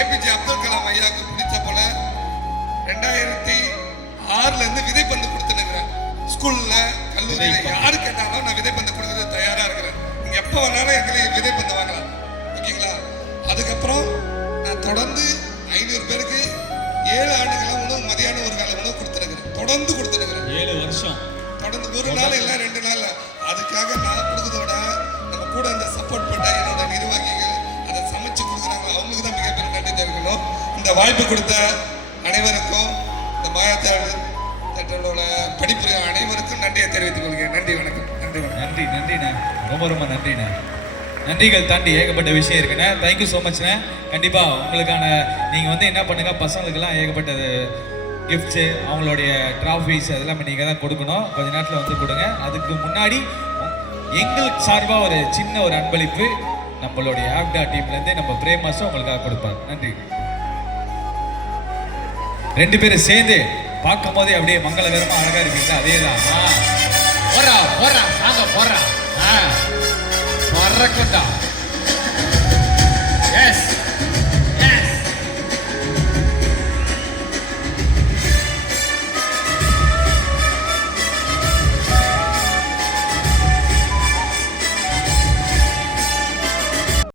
APJ Abdul Kalam ஐயாவுக்கு பிடிச்ச போல 2006ல இருந்து விதைப்பந்து கொடுத்துனுக்கிறேன். ஸ்கூல்ல கல்லூரியில யாரு கேட்டாலும் நான் விதைப்பந்து கொடுக்கறது தயாரா இருக்கிறேன். நீங்க எப்ப வேணாலும் எங்களுக்கு விதைப்பந்து வாங்கலாம், ஓகேங்களா? அதுக்கப்புறம் நான் தொடர்ந்து 500 பேருக்கு 7 ஆண்டுகளா உணவு, மதியான ஒரு வேலை உணவு கொடுத்துருக்கிறேன். தொடர்ந்து கொடுத்துருக்கிறேன் 7 வருஷம். தொடர்ந்து ஒரு நாள் இல்லை 2 நாள். அதுக்காக நான் கொடுக்கறதோட நம்ம கூட அந்த சப்போர்ட் பண்ண என்னோட நிர்வாகிகள் அதை சமைச்சு கொடுக்குறாங்க, அவங்களுக்கு தான் மிகப்பெரிய நன்றி தெரிவிக்கணும். இந்த வாய்ப்பு கொடுத்த அனைவருக்கும், இந்த மாயாத்தோட படிப்புரை அனைவருக்கும் நன்றியை தெரிவித்துக் கொள்கிறேன். நன்றி, வணக்கம். நன்றி, வணக்கம். நன்றி, நன்றிண்ணே. ரொம்ப ரொம்ப நன்றிண்ணே. நன்றிகள் தாண்டி ஏகப்பட்ட விஷயம் இருக்குண்ணே. தேங்க்யூ ஸோ மச்ண்ணே. கண்டிப்பாக உங்களுக்கான நீங்கள் வந்து என்ன பண்ணுங்க, பசங்களுக்கெல்லாம் ஏகப்பட்ட கிஃப்ட்ஸு, அவங்களுடைய ட்ராஃபீஸ் அதெல்லாம் நீங்கள் தான் கொடுக்கணும். கொஞ்ச நேரத்தில் வந்து கொடுங்க. அதுக்கு முன்னாடி எங்களுக்கு சார்பாக ஒரு சின்ன ஒரு அன்பளிப்பு நம்மளுடைய ஆப்டா டீம்லேருந்து நம்ம பிரேமாஸும் உங்களுக்காக கொடுப்பாங்க. நன்றி. 2 பேரும் சேர்ந்து பார்க்கும் போதே அப்படியே மங்களகரமாக அழகாக இருக்கீங்களா? அதே தான். போறா போறா, நாங்க போறா. பறக்கட்டா.